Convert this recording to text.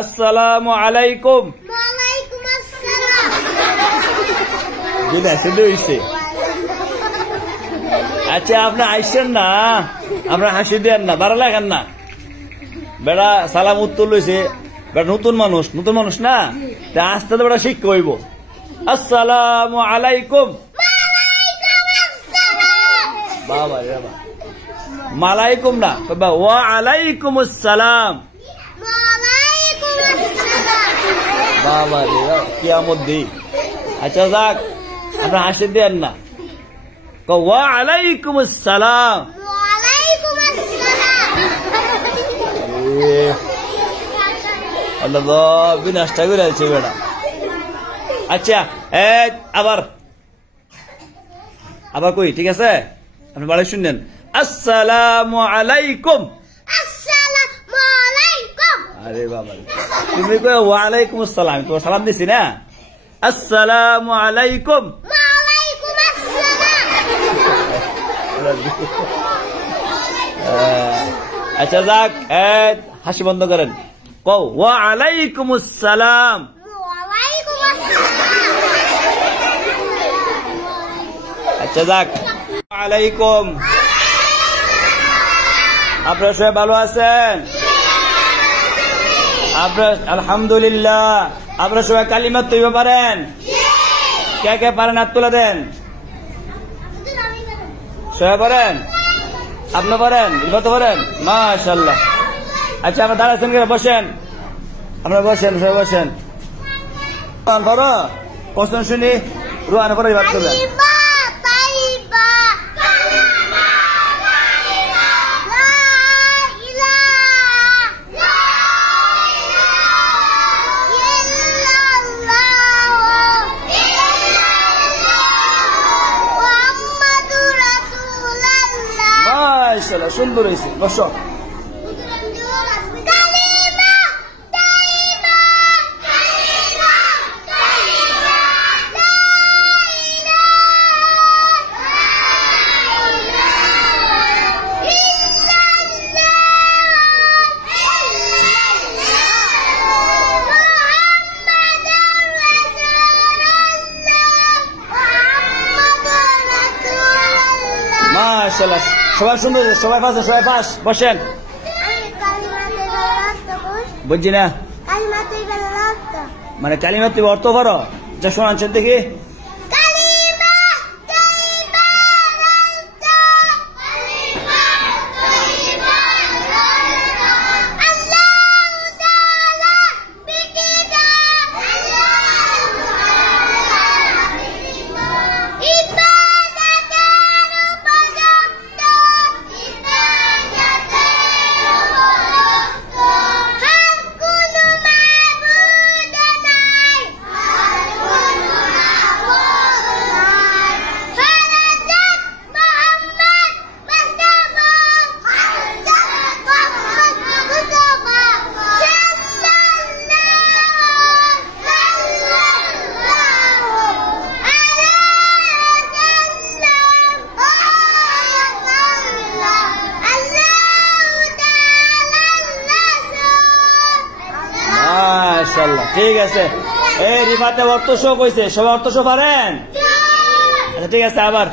আসসালামু আলাইকুম। ওয়ালাইকুম আসসালাম। দিদা শুধু হইছে। আচ্ছা আপনি আইসেন না, আপনার হাসি দেন না, বাড়া লেখেন না। বেড়া সালাম উত্তর লইছে, বেড়া নতুন মানুষ না, তা আস্তে বেড়া শিক্ষা হইব। আসসালামু আলাইকুম। বাবা রে বাবা, মালাইকুম না, ওয়া আলাইকুম আসসালাম। বাবা রে কিয়ামত দি। আচ্ছা যাক, আপনার হাসি দেন না, ওয়া আলাইকুম আসসালাম। আল্লাহ বিনাশটা করে আছে বেড়া। আচ্ছা আবার কই, ঠিক আছে? আপনি বাড়ি শুনলেন। আসসালামু আলাইকুম। আরে বাবা, তুমি কই ওয়া আলাইকুম আসসালাম, তোমার সালাম দিছি না। আসসালামু আলাইকুম। আচ্ছা যাক, হাসি বন্ধ করেন, কও ওয়া আলাইকুম আসসালাম। আচ্ছা যাক, আলাইকুম। আপনারা সবাই ভালো আছেন? আপনারা আলহামদুলিল্লাহ। আপনারা সবাই কালিমা তৈবা পারেন? কে কে পারেন হাত তুলে দেন। সবাই পারেন? আপনি পারেন? কত পারেন? মাশাআল্লাহ। আচ্ছা আপনারা দাঁড়াচ্ছেন কেন? বসেন, আপনারা বসেন, সবাই বসেন। ধরো কোশ্চেন শুনি, রুহান পরে বাদ করবেন। মাশাআল্লাহ, সুন্দর হয়েছে। বসো। মাশাআল্লাহ, সবাই সুন্দর, সবাই পাশে, সবাই পাশ। বসেন। বুঝছি না মানে কালিমা তুই অর্থ পারো? যা শোনাচ্ছেন দেখি। মাশাআল্লাহ, ঠিক আছে। এই রিফাতে অর্থ শো কইছে, সবাই অর্থ শো পারেন? আচ্ছা ঠিক আছে, আবার